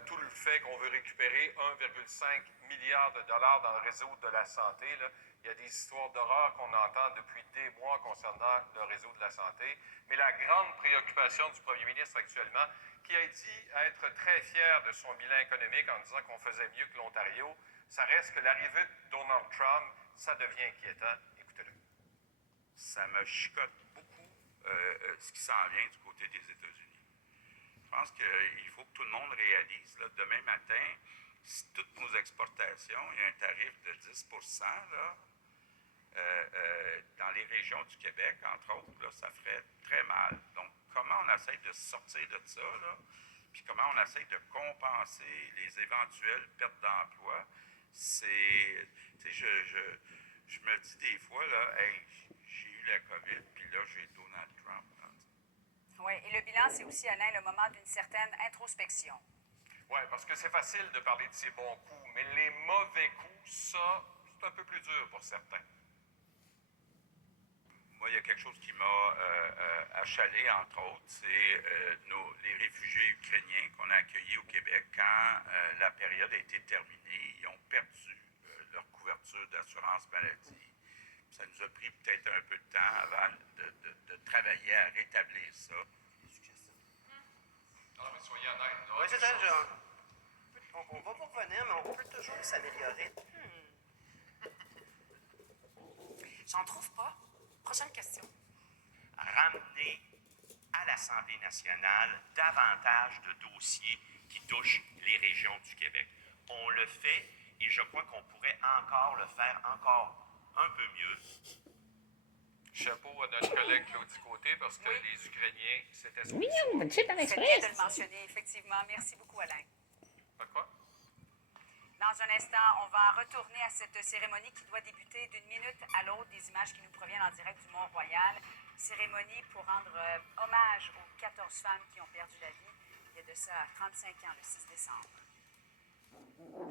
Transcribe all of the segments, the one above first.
tout le fait qu'on veut récupérer 1,5 milliard de dollars dans le réseau de la santé. Là. Il y a des histoires d'horreur qu'on entend depuis des mois concernant le réseau de la santé. Mais la grande préoccupation du premier ministre actuellement, qui a dit être très fier de son bilan économique en disant qu'on faisait mieux que l'Ontario, ça reste que l'arrivée de Donald Trump, ça devient inquiétant. Écoutez-le. Ça me chicote beaucoup ce qui s'en vient du côté des États-Unis. Je pense qu'il faut que tout le monde réalise, là, demain matin, si toutes nos exportations, il y a un tarif de 10 là, dans les régions du Québec, entre autres, là, ça ferait très mal. Donc, comment on essaie de sortir de ça, là, puis comment on essaie de compenser les éventuelles pertes d'emploi, je me dis des fois, là, hey, j'ai eu la COVID, puis là, j'ai Donald Trump. Là. Oui, et le bilan, c'est aussi, Alain, le moment d'une certaine introspection. Oui, parce que c'est facile de parler de ses bons coups, mais les mauvais coups, ça, c'est un peu plus dur pour certains. Moi, il y a quelque chose qui m'a achalé, entre autres, c'est les réfugiés ukrainiens qu'on a accueillis au Québec quand la période a été terminée. Ils ont perdu leur couverture d'assurance maladie. Ça nous a pris peut-être un peu de temps avant de travailler à rétablir ça. Non, mais soyez honnête. Oui, c'est ça, genre. On va pas revenir, mais on peut toujours s'améliorer. J'en trouve pas. Prochaine question. Ramener à l'Assemblée nationale davantage de dossiers qui touchent les régions du Québec. On le fait et je crois qu'on pourrait encore le faire encore un peu mieux. Chapeau à notre collègue Claudie Côté, parce que les Ukrainiens, c'était son Oui, histoire. on fait par C'est bien de express. le mentionner, effectivement. Merci beaucoup, Alain. Fait quoi? Dans un instant, on va retourner à cette cérémonie qui doit débuter d'une minute à l'autre, des images qui nous proviennent en direct du Mont-Royal. Cérémonie pour rendre hommage aux 14 femmes qui ont perdu la vie il y a de ça 35 ans, le 6 décembre.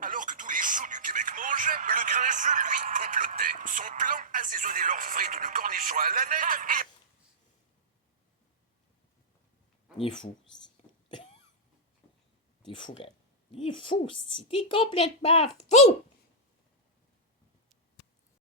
Alors que tous les choux du Québec mangent, le grincheux, lui, complotait. Son plan, assaisonner leurs frites de cornichons à la nette et... Il est fou. T'es fou, Red. Il est fou, t'es complètement fou!